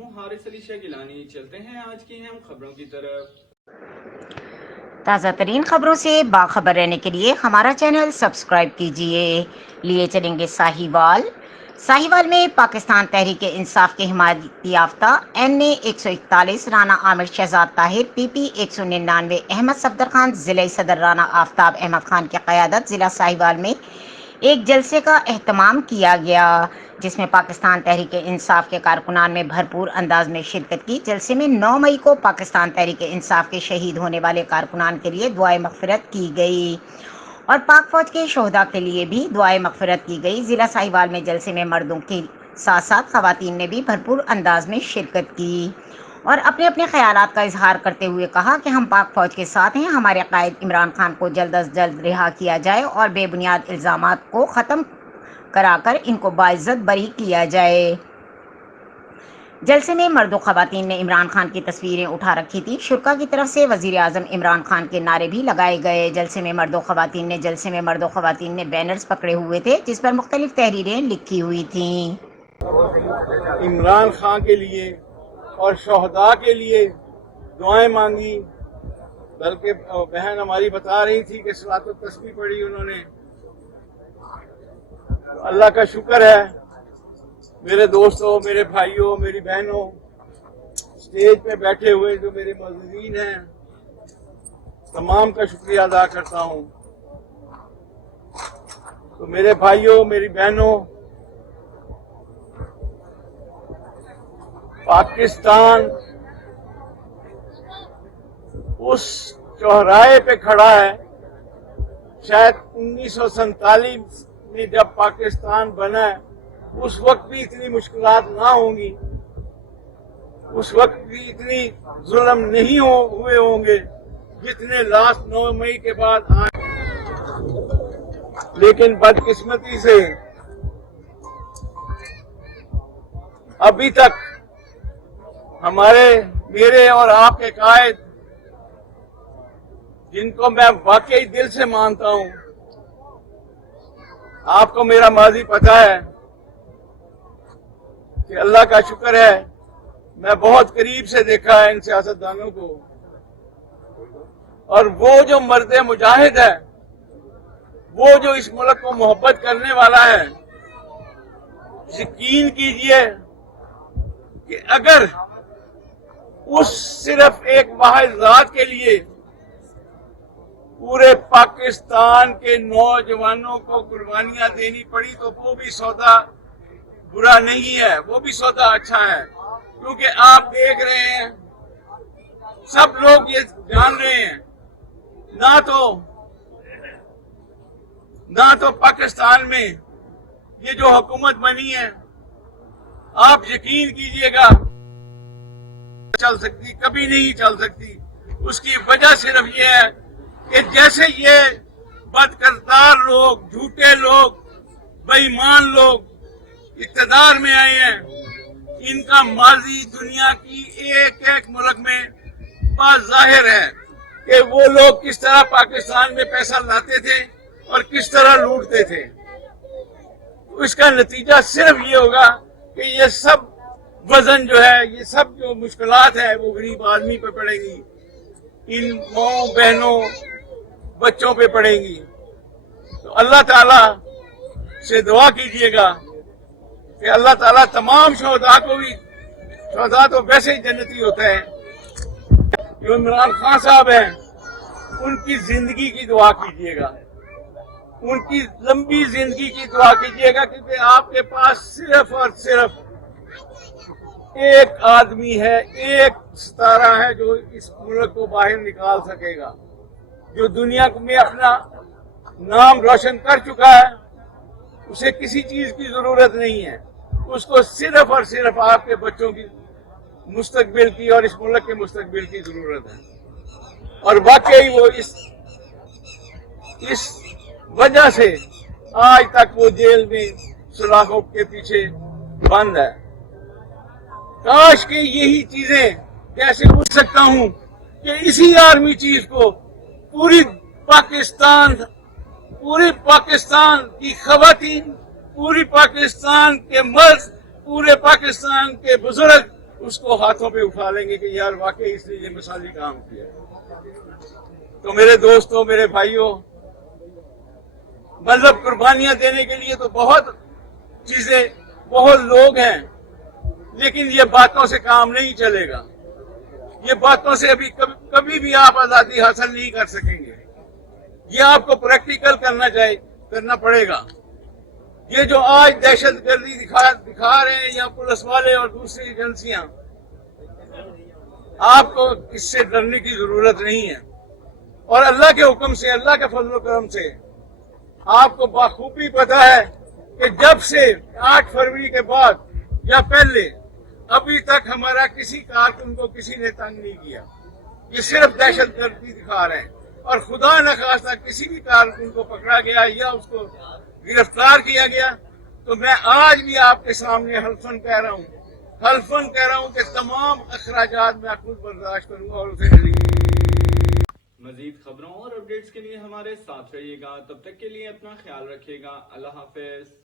ہوں حارث علی شاہ گیلانی۔ چلتے ہیں آج کی اہم خبروں کی طرف۔ تازہ ترین خبروں سے باخبر رہنے کے لیے ہمارا چینل سبسکرائب کیجیے۔ لیے چلیں گے ساہیوال میں پاکستان تحریک انصاف کے حمایت یافتہ NA 141 رانا عامر شہزاد طاہر PP 199 احمد صفدر خان ضلع صدر رانا آفتاب احمد خان کی قیادت ضلع ساہیوال میں ایک جلسے کا اہتمام کیا گیا، جس میں پاکستان تحریک انصاف کے کارکنان نے بھرپور انداز میں شرکت کی۔ جلسے میں 9 مئی کو پاکستان تحریک انصاف کے شہید ہونے والے کارکنان کے لیے دعائے مغفرت کی گئی اور پاک فوج کے شہداء کے لیے بھی دعائے مغفرت کی گئی۔ ضلع ساہیوال میں جلسے میں مردوں کے ساتھ ساتھ خواتین نے بھی بھرپور انداز میں شرکت کی اور اپنے اپنے خیالات کا اظہار کرتے ہوئے کہا کہ ہم پاک فوج کے ساتھ ہیں، ہمارے قائد عمران خان کو جلد از جلد رہا کیا جائے اور بے بنیاد الزامات کو ختم کرا کر ان کو باعزت بری کیا جائے۔ جلسے میں مرد و خواتین نے عمران خان کی تصویریں اٹھا رکھی تھی۔ شرکا کی طرف سے وزیر اعظم عمران خان کے نعرے بھی لگائے گئے۔ جلسے میں مرد و خواتین نے بینرز پکڑے ہوئے تھے جس پر مختلف تحریریں لکھی ہوئی تھیں۔ عمران خان کے لیے اور شہداء کے لیے دعائیں مانگی، بلکہ بہن ہماری بتا رہی تھی کہ صلاۃ التسبیح پڑھی انہوں نے۔ اللہ کا شکر ہے میرے دوستوں، میرے بھائیوں، میری بہنوں، اسٹیج پہ بیٹھے ہوئے جو میرے معززین ہیں، تمام کا شکریہ ادا کرتا ہوں۔ تو میرے بھائیوں، میری بہنوں، پاکستان اس چوراہے پہ کھڑا ہے، شاید 1947 میں جب پاکستان بنا ہے اس وقت بھی اتنی مشکلات نہ ہوں گی، اس وقت بھی اتنی ظلم نہیں ہوئے ہوں گے جتنے لاسٹ 9 مئی کے بعد آئے۔ لیکن بدقسمتی سے ابھی تک میرے اور آپ کے قائد، جن کو میں واقعی دل سے مانتا ہوں، آپ کو میرا ماضی پتہ ہے کہ اللہ کا شکر ہے میں بہت قریب سے دیکھا ہے ان سیاستدانوں کو، اور وہ جو مرد مجاہد ہے، وہ جو اس ملک کو محبت کرنے والا ہے، یقین کیجئے کہ اگر اس صرف ایک واحد ذات کے لیے پورے پاکستان کے نوجوانوں کو قربانیاں دینی پڑی تو وہ بھی سودا برا نہیں ہے، وہ بھی سودا اچھا ہے، کیونکہ آپ دیکھ رہے ہیں، سب لوگ یہ جان رہے ہیں، نہ تو پاکستان میں یہ جو حکومت بنی ہے، آپ یقین کیجئے گا چل سکتی، کبھی نہیں چل سکتی۔ اس کی وجہ صرف یہ ہے کہ جیسے یہ بدکردار لوگ، جھوٹے لوگ، بے ایمان لوگ اقتدار میں آئے ہیں، ان کا ماضی دنیا کی ایک ملک میں بات ظاہر ہے کہ وہ لوگ کس طرح پاکستان میں پیسہ لاتے تھے اور کس طرح لوٹتے تھے۔ اس کا نتیجہ صرف یہ ہوگا کہ یہ سب وزن جو ہے، یہ سب جو مشکلات ہے وہ غریب آدمی پہ پڑے گی، ان ماؤں، بہنوں، بچوں پہ پڑے گی۔ تو اللہ تعالیٰ سے دعا کیجئے گا کہ اللہ تعالیٰ تمام شہداء کو بھی، شہداء تو ویسے ہی جنتی ہوتے ہیں، جو عمران خان صاحب ہیں ان کی زندگی کی دعا کیجئے گا، ان کی لمبی زندگی کی دعا کیجئے گا، کیونکہ آپ کے پاس صرف اور صرف ایک آدمی ہے، ایک ستارہ ہے جو اس ملک کو باہر نکال سکے گا، جو دنیا میں اپنا نام روشن کر چکا ہے۔ اسے کسی چیز کی ضرورت نہیں ہے، اس کو صرف اور صرف آپ کے بچوں کی مستقبل کی اور اس ملک کے مستقبل کی ضرورت ہے، اور واقعی وہ اس وجہ سے آج تک وہ جیل میں سلاخوں کے پیچھے بند ہے۔ کاش کہ یہی چیزیں، کیسے پوچھ سکتا ہوں کہ اسی آرمی چیف کو پوری پاکستان کی خواتین، پوری پاکستان کے مرد، پورے پاکستان کے بزرگ اس کو ہاتھوں پہ اٹھا لیں گے کہ یار واقعی اس نے یہ مثالی کام کیا. تو میرے دوستوں، میرے بھائیوں، مطلب قربانیاں دینے کے لیے تو بہت چیزیں، بہت لوگ ہیں، لیکن یہ باتوں سے کام نہیں چلے گا. یہ باتوں سے ابھی کبھی بھی آپ آزادی حاصل نہیں کر سکیں گے. یہ آپ کو پریکٹیکل کرنا پڑے گا. یہ جو آج دہشت گردی دکھا رہے ہیں یا پولیس والے اور دوسری ایجنسیاں، آپ کو اس سے ڈرنے کی ضرورت نہیں ہے. اور اللہ کے حکم سے، اللہ کے فضل و کرم سے آپ کو بخوبی پتا ہے کہ جب سے 8 فروری کے بعد یا پہلے ابھی تک ہمارا کسی کارکن کو کسی نے تنگ نہیں کیا. یہ صرف دہشت گردی دکھا رہے ہیں. اور خدا نخواستہ کسی بھی کارکن کو پکڑا گیا یا اس کو گرفتار کیا گیا تو میں آج بھی آپ کے سامنے حلفاً کہہ رہا ہوں کہ تمام اخراجات میں خود برداشت کروں گا اور اسے مزید خبروں اور اپڈیٹس کے لیے ہمارے ساتھ رہیے گا. تب تک کے لیے اپنا خیال رکھیے گا. اللہ حافظ.